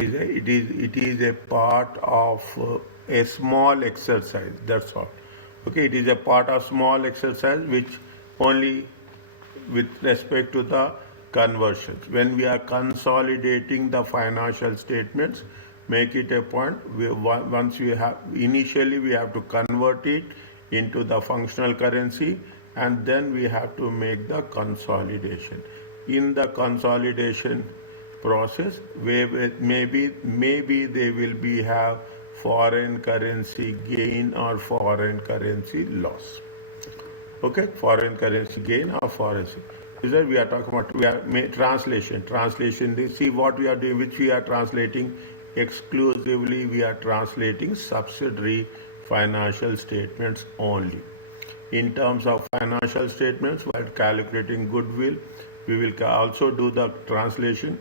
It is a part of a small exercise. That's all. Okay, it is a part of small exercise which only with respect to the conversions. When we are consolidating the financial statements, make it a point. Once we have initially we have to convert it into the functional currency, and then we have to make the consolidation. In the consolidation process, maybe they will be have foreign currency gain or foreign currency loss. Okay, foreign currency gain or foreign. Is that we are talking about translation. See what we are doing, which we are translating exclusively. We are translating subsidiary financial statements only. In terms of financial statements, while calculating goodwill, we will also do the translation,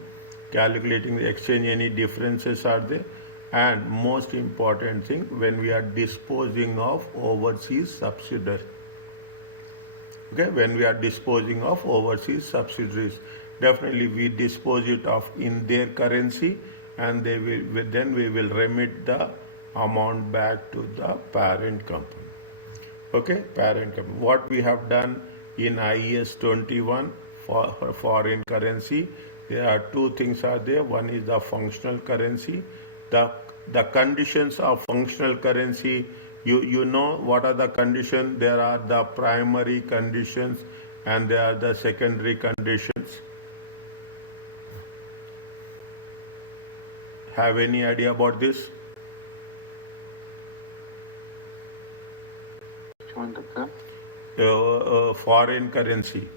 calculating the exchange, any differences are there, and most important thing, when we are disposing of overseas subsidiaries. Okay, when we are disposing of overseas subsidiaries, definitely we dispose it of in their currency, and then we will remit the amount back to the parent company. Okay, parent company. What we have done in IAS 21 for foreign currency, there are two things are there. One is the functional currency. The conditions of functional currency, you know what are the conditions. There are the primary conditions and there are the secondary conditions. Have any idea about this? Foreign currency.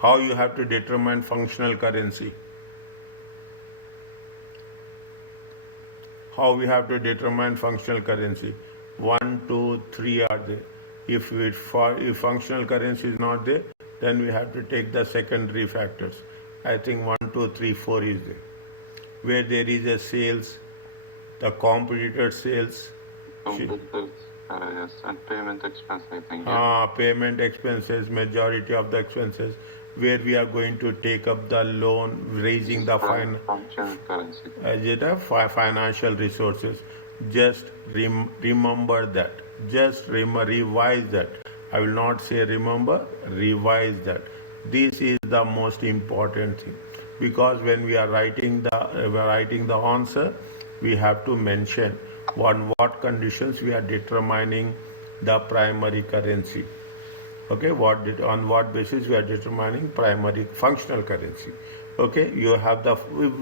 How you have to determine functional currency? How we have to determine functional currency? 1, 2, 3 are there. If functional currency is not there, then we have to take the secondary factors. I think 1, 2, 3, 4 is there. Where there is a sales, the competitor sales. Yes, and payment expense, I think. Payment expenses, majority of the expenses, where we are going to take up the loan, raising the financial resources. Just remember that. Just revise that. I will not say remember, revise that. This is the most important thing, because when we are writing the answer, we have to mention on what conditions we are determining the primary currency. Okay, on what basis we are determining primary functional currency. Okay, you have the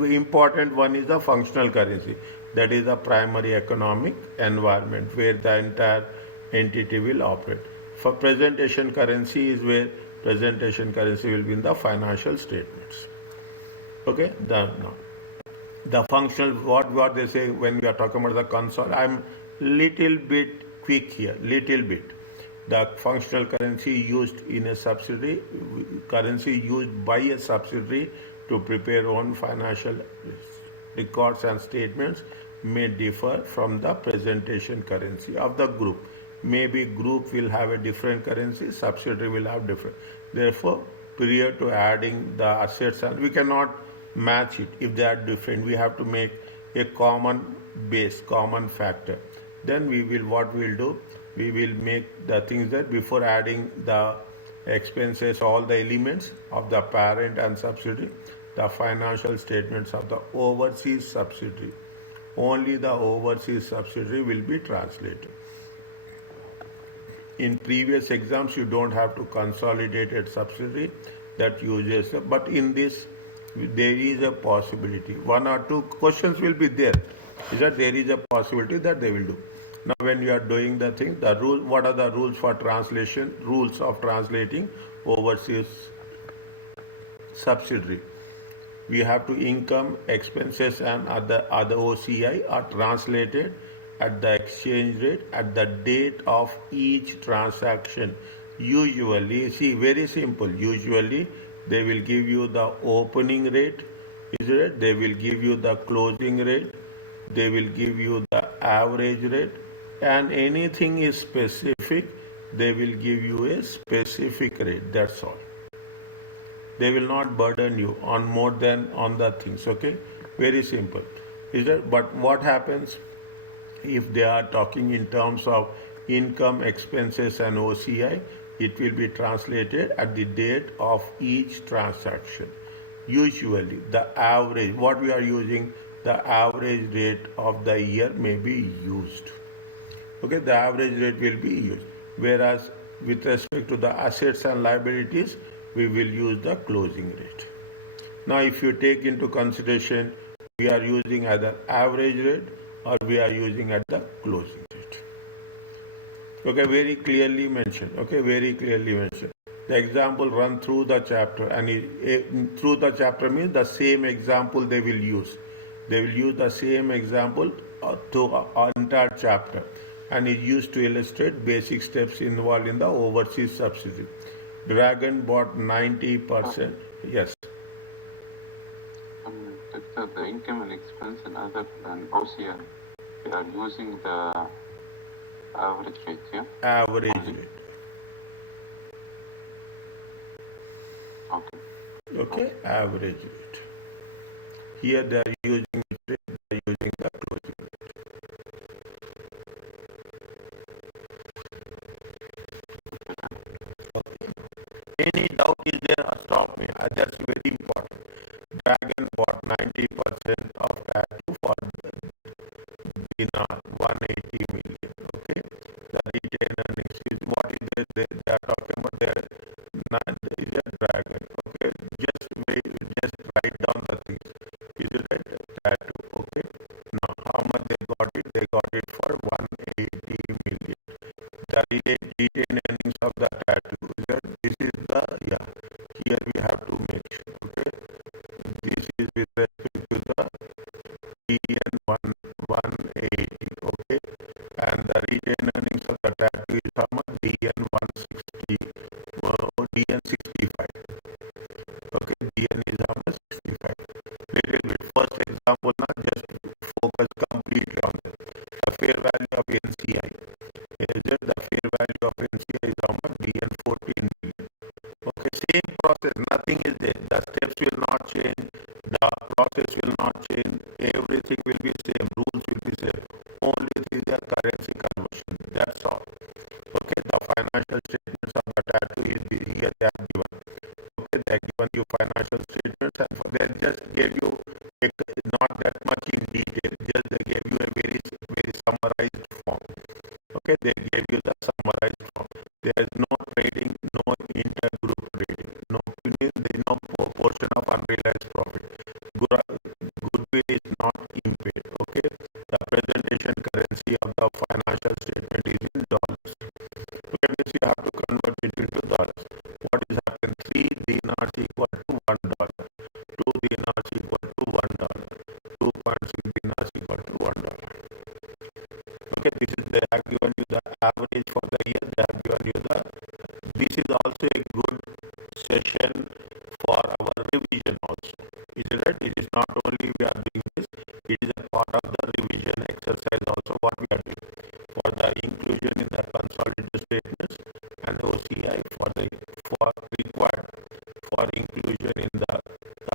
important one is the functional currency. That is the primary economic environment where the entire entity will operate. For presentation currency is where presentation currency will be in the financial statements. Okay, the functional, what they say when we are talking about the console, I'm little bit quick here, little bit. The functional currency used in a subsidiary, currency used by a subsidiary to prepare own financial records and statements may differ from the presentation currency of the group. Maybe group will have a different currency, subsidiary will have different. Therefore, prior to adding the assets, and we cannot match it if they are different. We have to make a common base, common factor. Then we will make the things that before adding the expenses, all the elements of the parent and subsidiary, the financial statements of the overseas subsidiary, only the overseas subsidiary will be translated. In previous exams, you don't have to consolidated subsidiary that uses, but in this, there is a possibility. 1 or 2 questions will be there. Is that there is a possibility that they will do. Now, when you are doing the thing, the rule, what are the rules for translation? Rules of translating overseas subsidiary. We have to income, expenses, and other OCI are translated at the exchange rate at the date of each transaction. Usually, see, very simple. Usually, they will give you the opening rate, is it? They will give you the closing rate. They will give you the average rate. And anything is specific, they will give you a specific rate. That's all. They will not burden you on more than on the things. Okay? Very simple. Is it? But what happens if they are talking in terms of income, expenses, and OCI? It will be translated at the date of each transaction. Usually, the average, what we are using, the average rate of the year may be used. Okay, the average rate will be used. Whereas, with respect to the assets and liabilities, we will use the closing rate. Now, if you take into consideration, we are using either average rate or we are using at the closing rate. Okay, very clearly mentioned. Okay, very clearly mentioned. The example run through the chapter, and through the chapter means the same example they will use. They will use the same example to entire chapter, and is used to illustrate basic steps involved in the overseas subsidiary. Dragon bought 90%. Yes. The income and expense and other than OCI, we are using the average rate, yeah? Average Only. rate. Okay. Okay, average rate. Here they are using rate, they are using the closing rate. Okay. Any doubt is there? Stop me. That's very important. Dragon bought 90% of tattoo for dinar, 180 million. Okay, the retained earnings is what is there? They are talking about their is a dragon. Okay, just write down the things. Is it right? Tattoo. Okay. Now, how much they got it? They got it for 180 million. The retained earnings of the tattoo. This is the, yeah. Here we have to make sure. Okay. This is with respect to the DN 180. Okay. And the retained earnings of the tattoo is how much? DN 160. DN 65. Okay. DN is how much? 65. Little bit. First example, not just focus completely on it. The fair value of NCI. Is it the fair value of NCI is how much? DN 14 million. Okay, same process, nothing is there. The steps will not change, the process will not change, everything will be same, rules will be same. Only thing is the currency conversion. That's all. Okay, the financial statements of the tattoo is here they are given. Okay, they have given you financial statements, and for they just gave you not that much in detail, just they gave you a very summarized form. Okay, they gave you the summarized form. There is no trading, no intergroup trading, no there is no portion of unrealized profit. Goodwill is not impaired. Okay, the presentation currency of the financial statement is in dollars. Okay, means you have to convert it into dollars. What is happening? 3 dinars equal to $1. 2 dinars equal to $1. 2.6 dinars equal to $1. Okay, this is they have given you the average for the year. They have given you the. This is also a good session for our revision also. Is it right? It is not only we are doing this. It is a part of the revision exercise also what we are doing for the inclusion in the consolidated statements and OCI for required for inclusion in the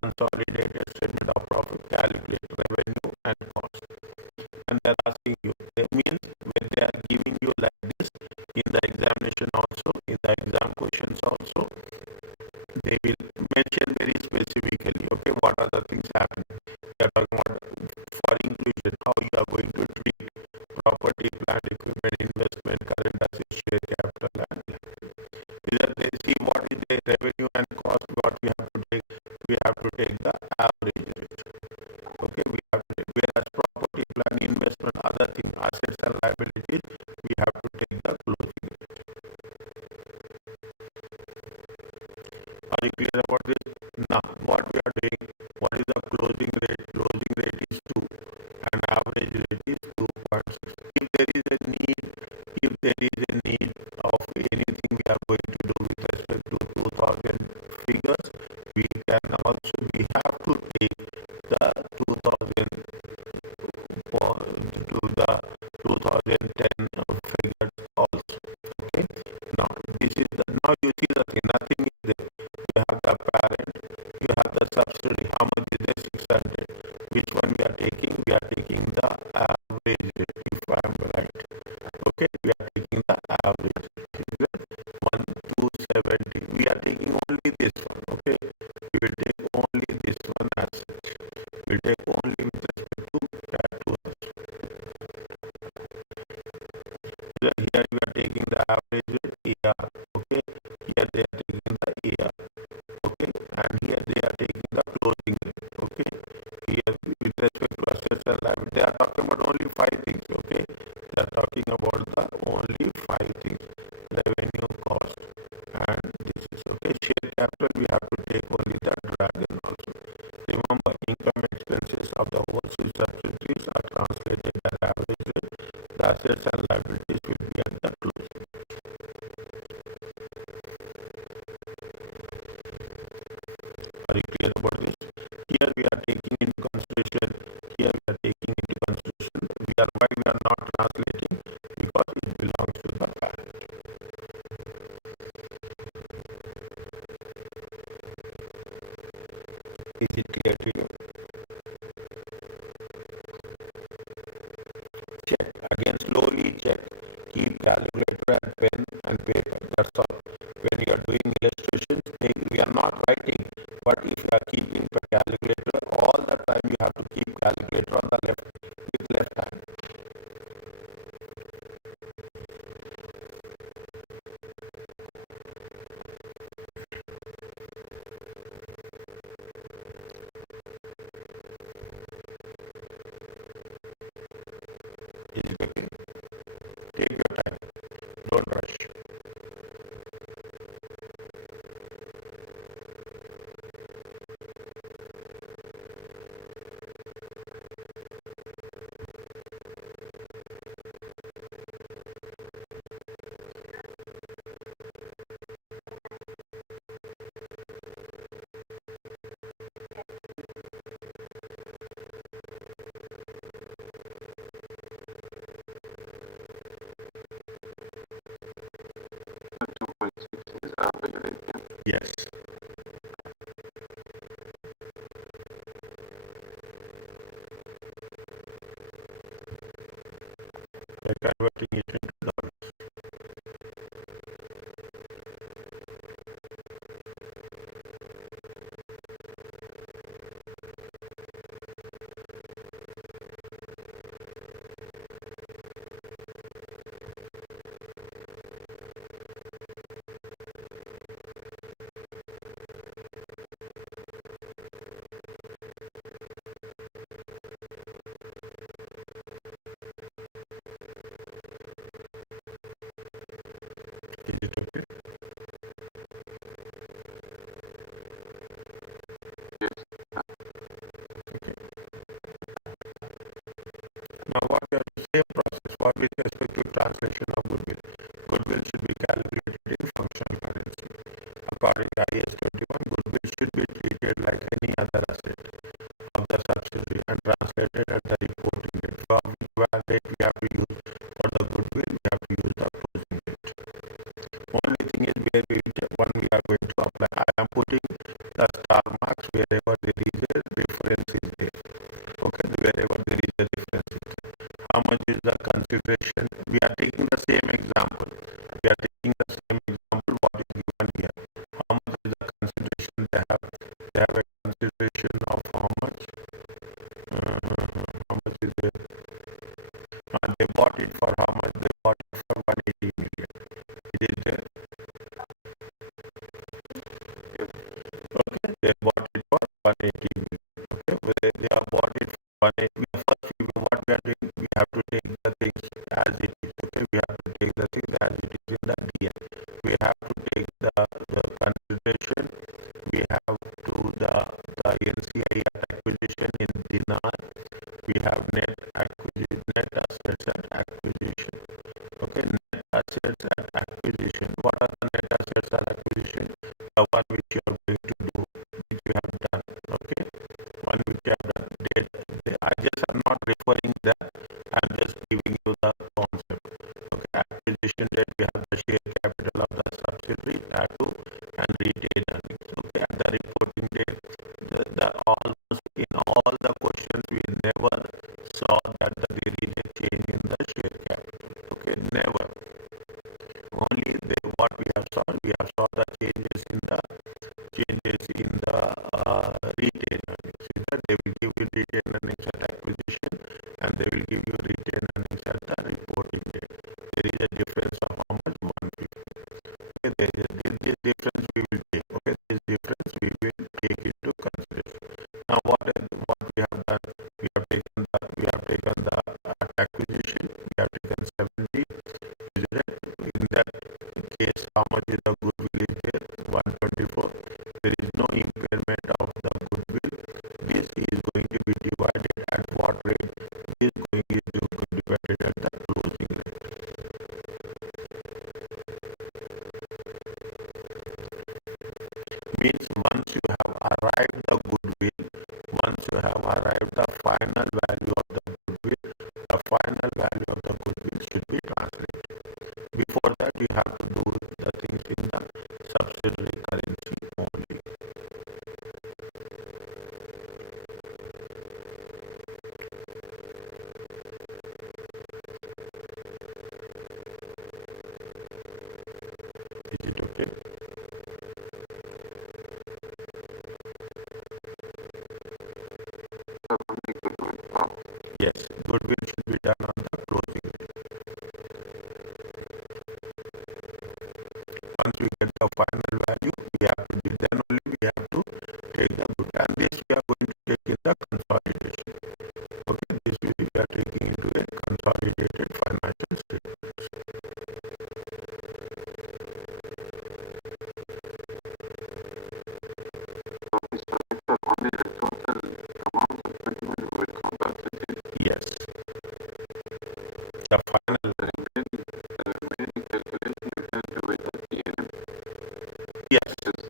consolidated statement of profit, calculate revenue and cost. And they are asking you. That means when they are giving you like this in the examination also, in the exam questions also, they will mention very specifically, okay, what are the things happening. They are talking about for inclusion, how you are going to treat property, plant, equipment, investment, current assets, share capital, and either they see what is the revenue and cost, what we have to take. We have to take the average rate. Okay, we have to take, whereas property, plant, investment, other thing, assets and liabilities, we have to take the closing rate. Are you clear about this? Now, what we are doing, what is the closing rate? Closing rate is 2 and average rate is 2.6. If there is a need of anything we are going to do with respect to 2000 figures, we have to take the 2000 to the 2010 figures also. Okay. Now this is now you see the thing. Nothing is there. You have the parent. You have the subsidy. How much is there? 600. Which one we are taking? We we are taking the average rate, if I am right. Okay, we are taking the average. Is it 1 to 70? We are taking only this one. Okay, we will take only this one as such. We will take only with respect to that two. Here we are taking the average rate AR. Okay, here they are taking the AR. Okay, and here they are taking the closing rate. Okay, here with respect to assets and liability, they are talking about only five things. Okay, they are talking about the only five things: revenue, cost, and this is okay. Share capital, we have to take only the dragon also. Remember, income expenses of the overseas subsidiaries are translated as average rate. The assets and liabilities will be at the close. Are you clear about this? Here we are taking into consideration. Here we are taking into consideration. Why we are not translating? Because it belongs to the parent. Is it clear to you? Check again, slowly check. Keep calculator and pen and paper. That's all. When you are doing illustrations, we are not writing, but if you are keeping the calculator all the time, you have to keep calculator on the left with left hand. Is it okay? Take your time. Don't rush. The 2.6 is average rate. Yes. By converting it into dollars. Is it okay? Yes. Okay. Now what we have the same process for with respect to translation of goodwill. Goodwill should be calculated in functional currency. According to IAS 21, goodwill should be treated like any other asset of the subsidiary and translated at the reporting date. For which date we have to use for the goodwill, we have to use the closing date. Only thing is where we are going to apply. I am putting the star marks wherever there is a difference is there. Okay, wherever there is a difference is there. How much is the consideration? We are taking the same example. We are taking the same example what is given here. How much is the consideration they have? They have a consideration of how much? How much is it? They bought it for how much? They bought it for 180 million. It is there. Okay, they bought it for 180 million. Okay, whether they have bought it for 180 million, first what we are doing, we have to take the things as it is. Okay, we have to take the things as it is in the DN. We have to take the consideration. We have to the NCI acquisition in dinar. We have net acquisition, net assets and acquisition. Okay, net assets and acquisition. What are the net assets and acquisition? The one which you are going to do, which you have done. Okay, one which you have done. I just am not referring that. I am just giving you the concept. Okay, acquisition date, we have the share capital of the subsidiary, to and retained earnings. Okay, and the reporting date, almost in all the questions we never they will give you retained earnings at acquisition, and they will give you retained earnings at the reporting date. There is a difference of how much? 150. Okay, this difference we will take. Okay, this difference we will take into consideration. Now, what we have done? We have taken the acquisition. We have taken 70. Is it? In that case, how much is the goodwill is there? 124. There is no impairment of the goodwill. This is going to be divided at what rate? This is going to be divided at the closing rate. Means once you have arrived the goodwill, once you have arrived the final value of the goodwill, the final value of the goodwill should be translated. Before that, you have to do the things in the subsidiary currency only. Is it okay? Yes, goodwill should be done on the closing rate. Once we get the final value, we have to do, then only we have to take the good. And this we are going to take in the consolidation. Okay, this we are taking into a consolidated financial statement. Only the total amount of money will come back to this. Yes. The final. The remaining calculation you can do it at the end. Yes. Just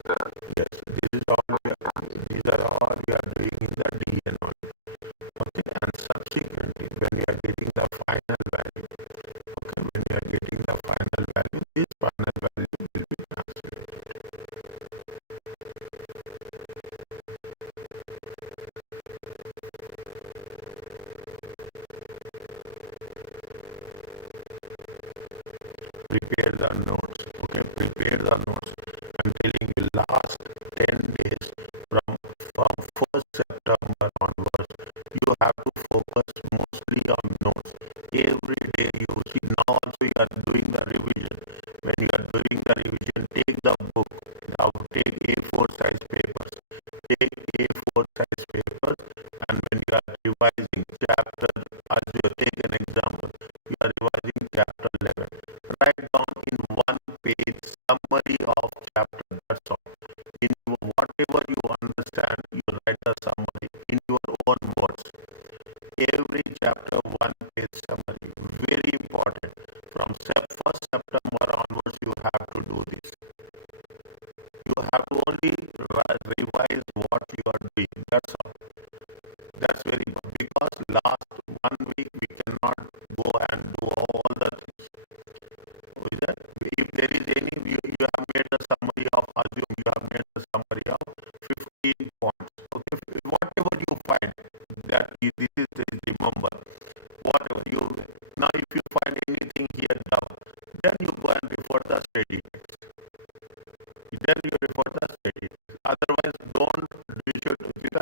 Yes. This is all these are all we are doing in the DN only. Okay. And subsequently, when you are getting the final value, okay, when you are getting the final value, this final value will be translated. Prepare the notes. Okay, prepare the notes. I'm telling you, last 10 days from 1st September onwards, you have to focus mostly on notes. Every day you see, now also you are doing the revision. When you are doing the revision, take the book. Now take A4 size papers. Take A4 size papers, and when you are revising chapter, as you take an example, you are revising chapter 11. Write down in one page summary of chapter. That's all. In whatever you understand, you write the summary in your own words. Every chapter, one page summary. Very important. From 1st September onwards, you have to do this. You have to only revise what you are doing. That's all. That's very important. Because last 1 week we cannot go and do all the things. Is that? If there is any, you have made the summary of, assume you have made the summary of 15 points. Okay, whatever you find, that this is remember. Whatever you, now if you find anything here down, then you go and refer the study text. Then you refer the study text. Otherwise, don't, you should, the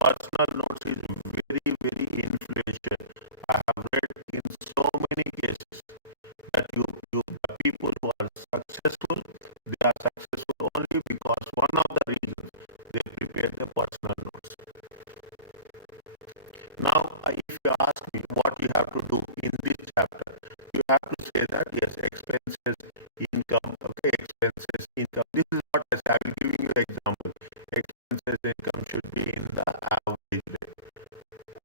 personal notes is very, very influential. I have read in so many cases that the people who are successful, they are successful only because one of the reasons they prepare the personal notes. Now, if you ask me what you have to do in this chapter, you have to say that yes, expenses, income, okay, expenses, income. This is what I will give you an example. Expenses, income should be in the average rate.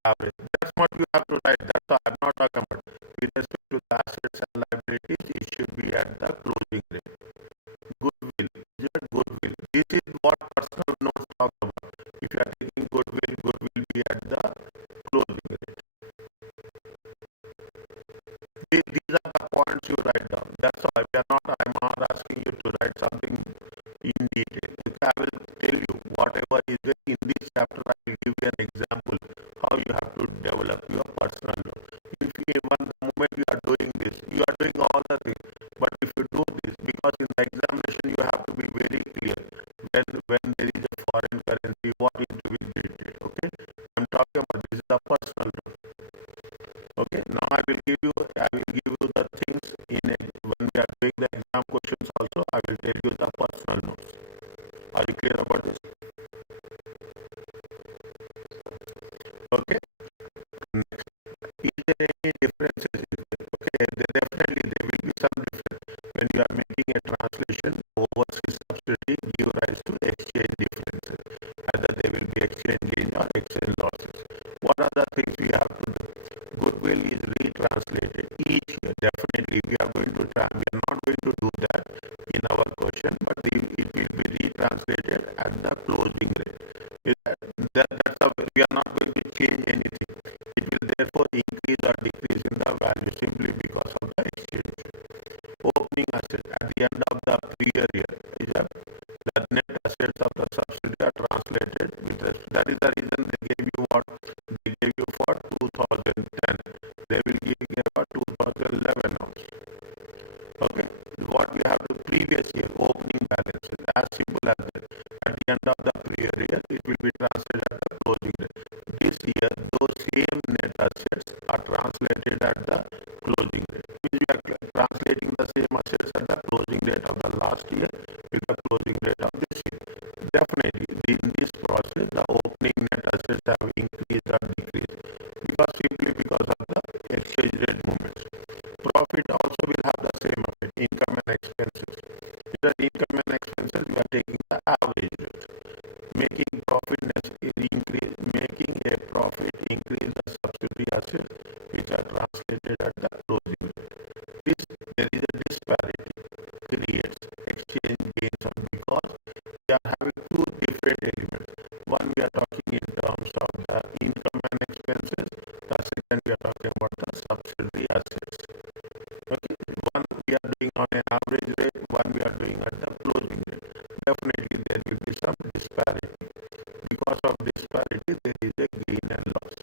Average. That's what you have to write. That's what I'm not talking about. With respect to the assets and liabilities, it should be at the closing rate. Goodwill. Goodwill. This is what personal notes talk about. If you are taking goodwill, goodwill be at the closing rate. These are the points you write down. That's why I'm not asking you to write something in detail. I will tell you whatever is there in this chapter. I will give you an example how you have to develop your personal note. If even the moment you are doing this, you are doing all the things. But if you do this, because in the examination you have to be very clear when there is a foreign what it will be treated. Okay, I'm talking about this is a personal loan. Okay, now I will give you the things in a, when we are doing the exam questions also. I will tell you the personal loans. Are you clear about this? Okay. Next, is there any differences? Okay, definitely there will be some difference when you are making a translation. Overseas subsidy give rise to exchange differences. Either there will be exchange gain or exchange losses. What are the things we have to do? Goodwill is retranslated each year. Definitely, we are going to try. We are not going to do that in our question, but it will be retranslated at the closing rate. We are not going to change anything. It will therefore increase or decrease in the value simply because of the exchange. Opening asset at the end of the prior year is the net assets of the subsidy are translated with us. That is the reason they gave you what they gave you for 2010. They will give you for 2011 also. Okay, what we have the previous year opening balance is as simple as that. At the end of the prior year, it will be translated at the closing rate. This year, those same net assets are translated at the closing rate. Means we are translating the same assets at the closing rate of the last year with the closing rate of this year. Definitely, in this process, the opening net assets have increased or decreased simply because of the exchange rate movements. Profit also will have the same effect. Income and expenses. In the income and expenses, we are taking the average rate. Making a profit increase the subsidy assets which are translated at the closing rate. There is a disparity creates exchange gains because we are having two different elements. One we are talking in terms of the income and expenses. The second we are talking about the subsidy assets. Okay, one we are doing on an average rate, one we are doing at the closing rate. Definitely there will be some disparity. Because of disparity, there is a gain and loss.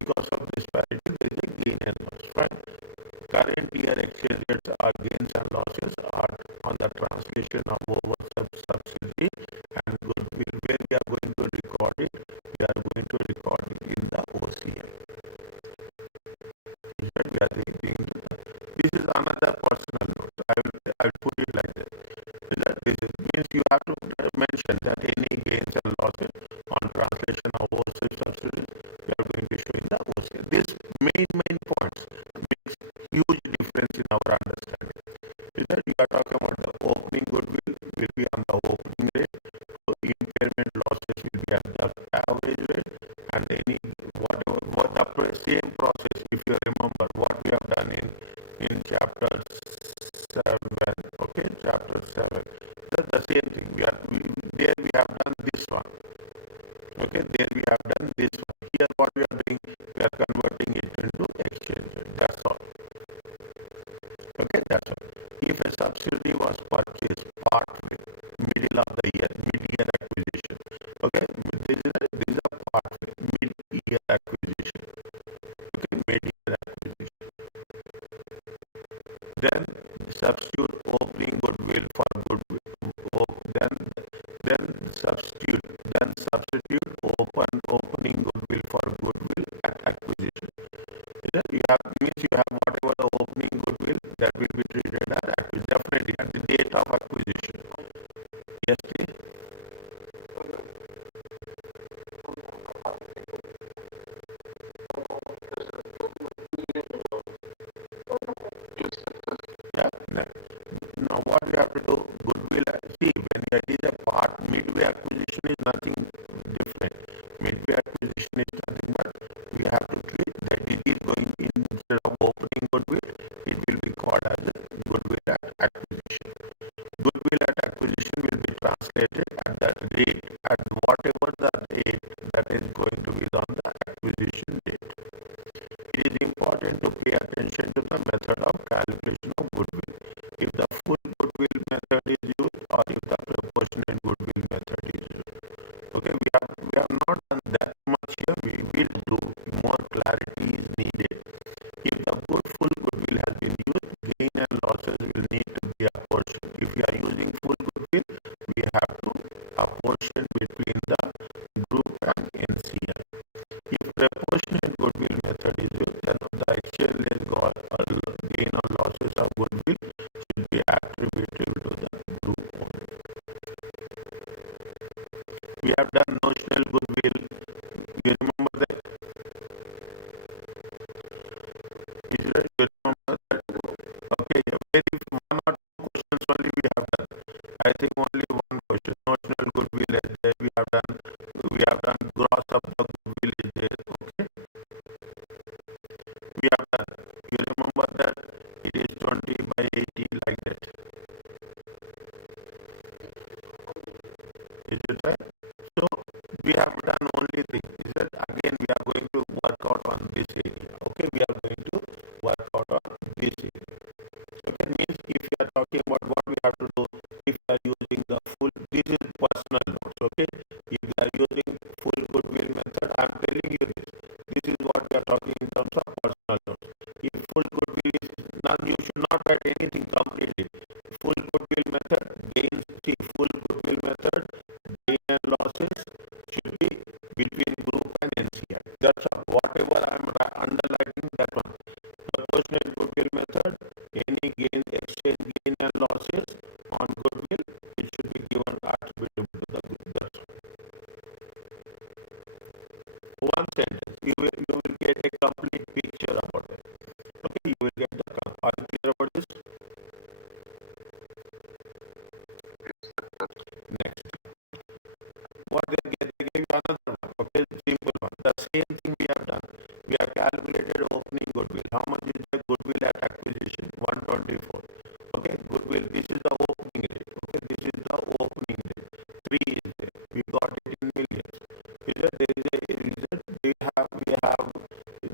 Because of disparity, there is a gain and loss. Right? Current year exchange rates are gains and losses are on the translation of over subsidy and goodwill. Where we are going to record it, we are going to record it in the OCI. We are thinking this is another personal note. I will put it like this. This means you have to mention that any gains and losses on translation of overseas subsidies we are going to show in the OCI. These main points makes huge difference in our understanding. Is that you are talking about the opening goodwill will be on the opening rate, so impairment losses will be at the average rate, and any what the same process. If you remember what we have done in chapter 7, okay, chapter 7. That's the same thing. There we have done this one. Okay, there we have done this one. Here what we are doing, we are converting it into exchange rate. That's all. Okay, that's all. If a subsidy was purchased partway, middle of the year, mid-year acquisition. Okay, this is a partway, mid-year acquisition. Okay, mid-year acquisition. Then substitute opening goodwill for goodwill. Then substitute opening goodwill for goodwill at acquisition. You have whatever the opening goodwill that will be treated as acquisition. Definitely at the date of acquisition. Yes, please. Yeah. Now what we have to do, goodwill. See, when it is a part, midway acquisition is nothing different. Midway acquisition is nothing but we have to treat that it is going instead of opening goodwill, it will be called as a goodwill at acquisition. Goodwill at acquisition will be translated at that rate, at whatever the rate that is going to be on the acquisition date. It is important to pay attention to the method of calculation of goodwill. If the full goodwill method is used or if the proportionate goodwill method is used. Okay, we have not done that much here. We will do. More clarity is needed. If the full goodwill has been used, gain and losses will need to be apportioned. If we are using full goodwill, we have to apportion between the We have done notional goodwill. You remember that? Is it? You remember that? Okay, very one or two questions only we have done. I think only one question. Notional goodwill is there. We have done. We have done gross of the goodwill is there. Okay, we have done. You remember that it is 20 by 80 like that. Is it right? So we have done only thing. Is that again we are going to work out on this area. Okay, we are going to work out on this area. Okay, means if you are talking about what we have to do, if you are using the full, this is personal notes. Okay, if you are using full goodwill method, I am telling you this. This is what we are talking in terms of personal notes. If full goodwill is now, you should not write anything completely. Full goodwill method gains. See, full goodwill method gain and losses should be between group and NCI. That's all. Whatever I am underlining, that one. The personal goodwill method, any gain, exchange gain and losses on goodwill, it should be given attributable to the group. That's all. One sentence, you will get a complete picture about it. Okay, you will get the. Are you clear about this? Next. What they gave you another one. Okay, simple one. The same thing we have done. We have calculated opening goodwill. How much is the goodwill at acquisition? 124. Okay, goodwill. This is the opening rate. Okay, this is the opening rate. 3 is there. We got it in millions. Is there is a result?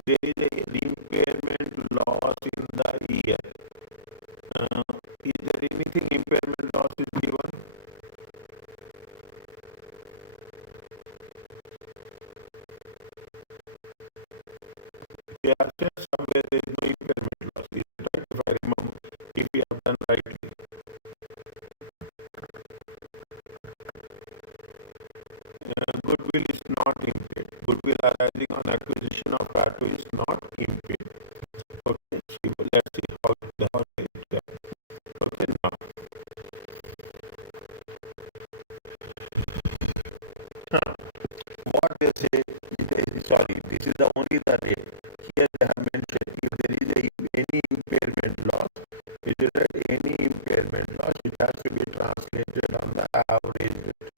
There is a impairment loss in the year. Is there anything impairment loss is given? They are said somewhere there is no impairment loss. Is it right? If I remember, if we have done rightly. Goodwill is not impaired. Goodwill arising on acquisition of Pato is not impaired. Okay, so let's see how it is done. Okay, now. What they say, sorry, this is the only the rate. Here they have mentioned if there is any impairment loss, is it right? Any impairment loss, it has to be translated on the average rate.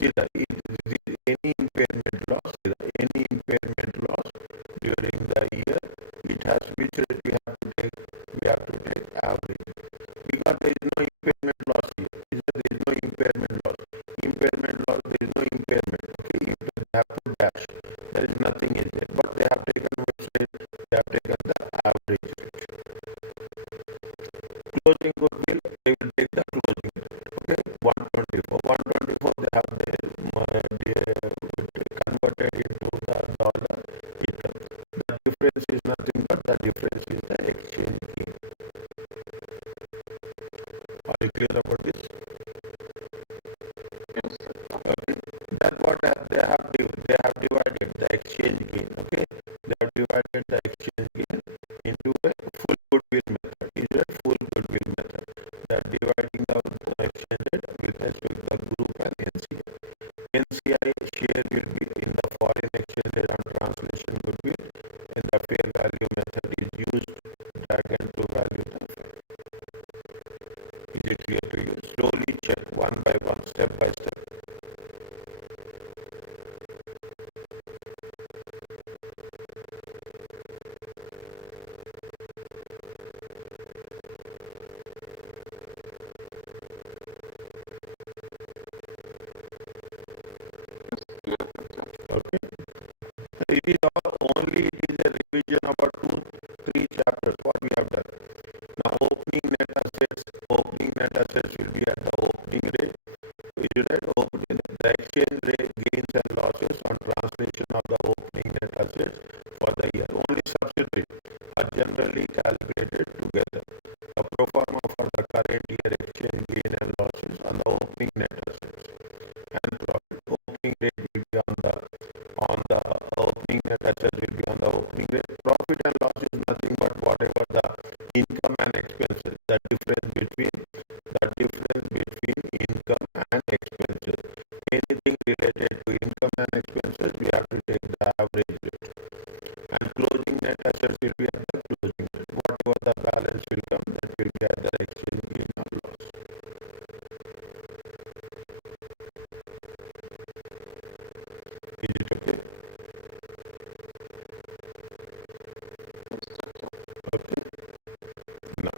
See that any impairment loss, any impairment loss during the year, it has which rate we have to take? We have to take average. Because there is no impairment loss here. There is no impairment loss. Impairment loss, there is no impairment. Okay, they have to dash. There is nothing in there. But they have taken which rate? They have taken the average rate. Closing goodwill, they will take the closing rate. Okay, 124. 124 they have converted into the dollar income. The difference is nothing but the difference is the exchange gain. Are you clear about this? Yes, sir. Okay. That's what they have divided the exchange gain. Okay, they have divided the exchange gain into a full goodwill method. Is a full goodwill method. They are dividing the exchange rate with respect to the group and NCI. NCI share will be in the foreign exchange rate and translation goodwill, and the fair value method is used dragon to value the fair. Is it clear to you? Slowly check one by one, step by step. Okay. It is only it is a revision about 2-3 chapters. What we have done. Now opening net assets will be at the opening rate. Is it right? Opening the exchange rate gains and losses on translation of the opening net assets for the year. Only subsidiaries are generally calculated together. The pro forma for the current year exchange gain and losses on the opening net assets and profit. Opening rate will be on the opening net related to income and expenses, we have to take the average rate. And closing net assets will be at the closing rate. Whatever the balance will come, that will be either exchange gain or loss. Is it okay? Okay. Now,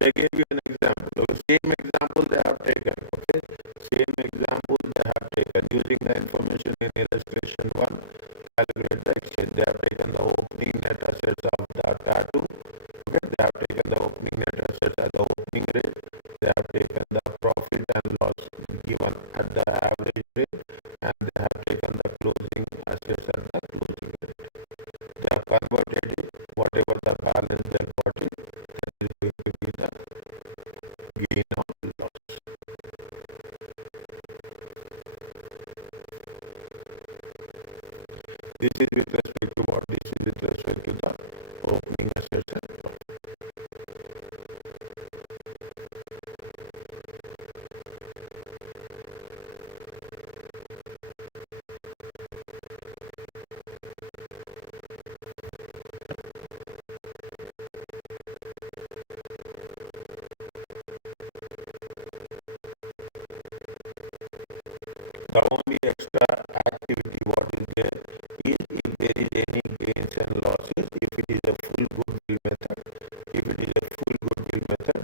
they gave you an example. Okay. Same example they have taken. Okay. Same example they have taken. Using the information in illustration 1, calculate the exchange. They have taken the opening net assets of the tattoo. Okay. They have taken the opening net assets at the opening rate. They have taken the profit and loss given at the average rate. And they have taken the closing assets at the closing rate. They have converted it. Whatever the balance they got it, that is going to be the gain or loss. This is with respect to what? This is with respect to the opening assets and loss. The only extra activity what is there is if there is any gains and losses, if it is a full goodwill method,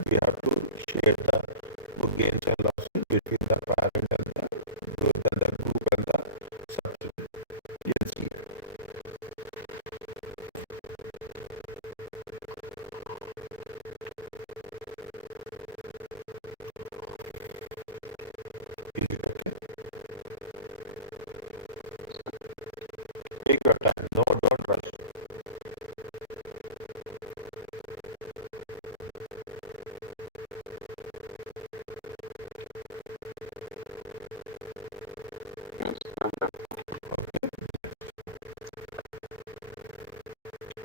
we have to share the gains and losses between the parent and the group and the subsidiary. Yes. Is it okay? Take your time. No, don't rush. Yes, okay. Okay.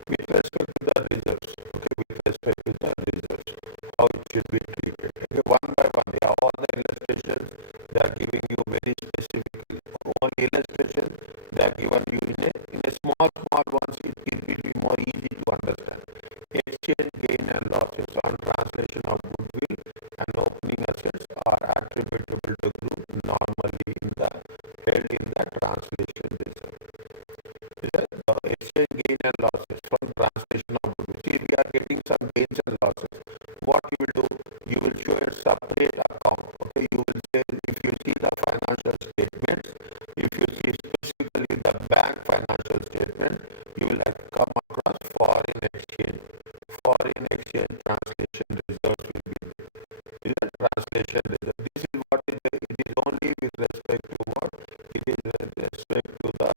With respect to the reserves, okay, with respect to the reserves, how it should be treated. Okay, one by one, yeah, all the illustrations they are giving you very specifically. One illustration they are given you in a small ones, it will be more easy to understand. Exchange gain and losses on translation of goodwill and opening assets are attributable to group normally held in the translation reserve. The exchange gain and losses from translation of goodwill. See, we are getting some gains and losses. What you will do, you will show a separate account. Okay, you will say if you see the financial statements, if you see specifically the bank financial statement, you will have come across foreign exchange. Foreign exchange translation reserves will be there. This is a translation reserve. This is what is there. It is only with respect to what? It is with respect to the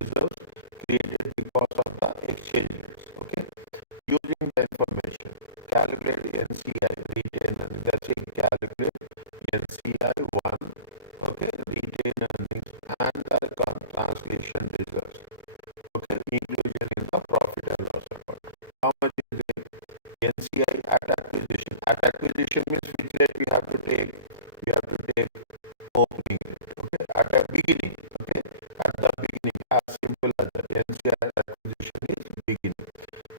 reserves created because of the exchange rates. Okay. Using the information, calibrate NCI, retain earnings. That's it. Calibrate NCI 1. Okay. Retain earnings and the translation reserves. Okay. Inclusion in the profit and loss account. How much is the NCI at acquisition? At acquisition means which rate we have to take? We have to take opening rate. Okay. At the beginning. Okay. At the beginning, as simple as that. NCI at acquisition is beginning.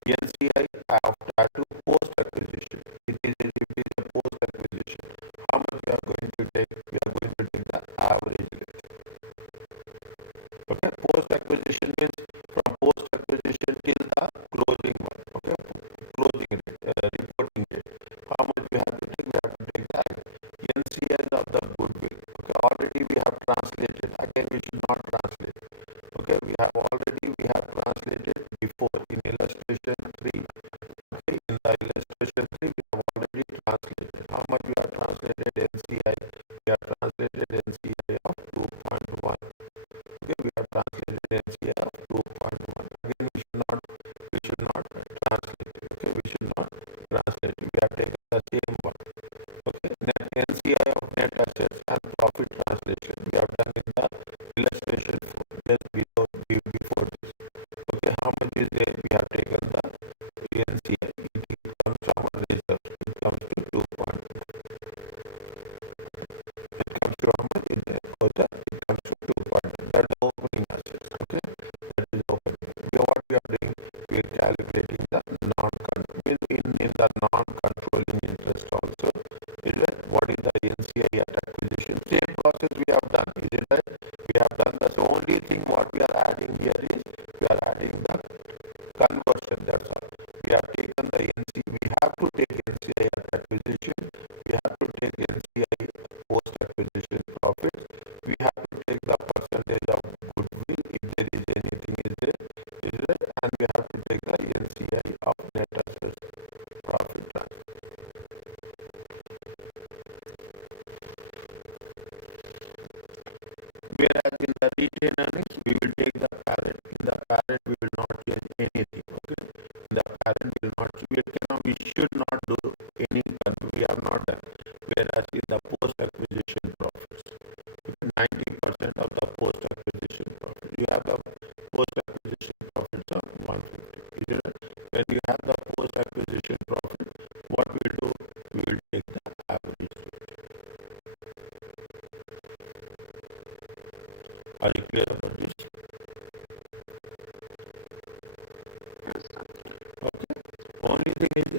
NCI after post acquisition. It is a post acquisition. How much we are going to take? We are going to take the average rate. Okay. Post acquisition means from post acquisition till the closing one. Okay. Closing rate, reporting rate. How much we have to take? We have to take that. NCS of the goodwill. Okay. Already we have translated. Again, we should not translate. Okay. We have translated before in illustration 3. Okay. In the illustration 3, we have already translated. How much we have translated NCI? We have translated NCI of 2.1. Okay. We have translated NCI of 2.1. Again, we should not translate it. Okay. We should not translate it. We have taken the same one. Okay. Net NCI of net assets and profit translation. We have done in the illustration 4. Just before this. Okay. How much is there? We have taken the NCI. It comes from our reserves. It comes to 2.1. It comes to how much? it right? We have done this. The only thing what we are adding here is we are adding the conversion. That's all. We have taken the NC. We have to take NCI at acquisition. We have to take NCI post acquisition profits. We have to take the percentage of goodwill if there is anything is there, is it? And we have to take the NCI of net assets profit transfer. Whereas in the retained earnings, we will take the parent. In the parent, we will not change anything. Okay, in the parent will not. We should not do any. We have not done. Whereas in the post acquisition profits, 90% of the post acquisition profit, you have the post acquisition profits of 150. Is it? When you have the post acquisition profit, what we do? We will take the average. Are you clear about this? Okay. Only thing is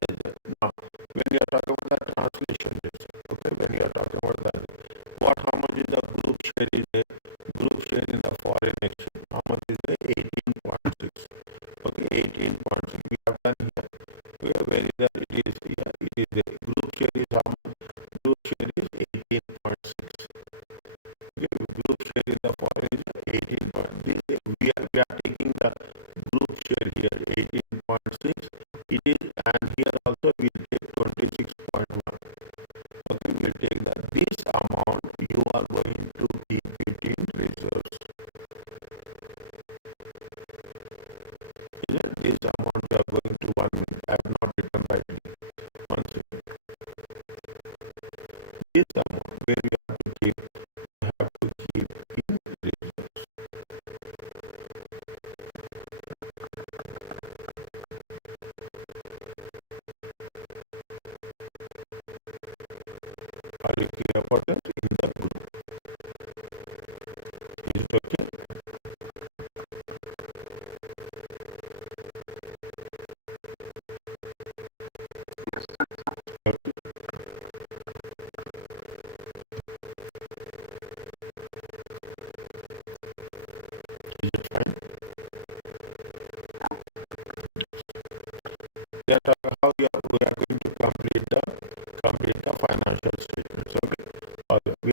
now when you are talking about the translation risk, okay, when you are talking about the how much is the group share is there? Group share in the foreign exchange. How much is the 18.6? Okay, 18.6 we have done here. Where is that? It is here. It is there. Group share is how much? Group share is 18.6. Okay, group share in the foreign is 18. We are taking the group share here 18.6. It is, and here also we will take 26.1. Okay, we will take that. This amount you are going to keep it in reserves. This amount we are going to 1 minute. I have not written rightly. 1 second. This amount where we have to keep in reserves. Are you clear about that? In the group. Is it okay? Okay. Is it fine? We are talking how we are going to complete the financial statements. Okay. We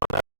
on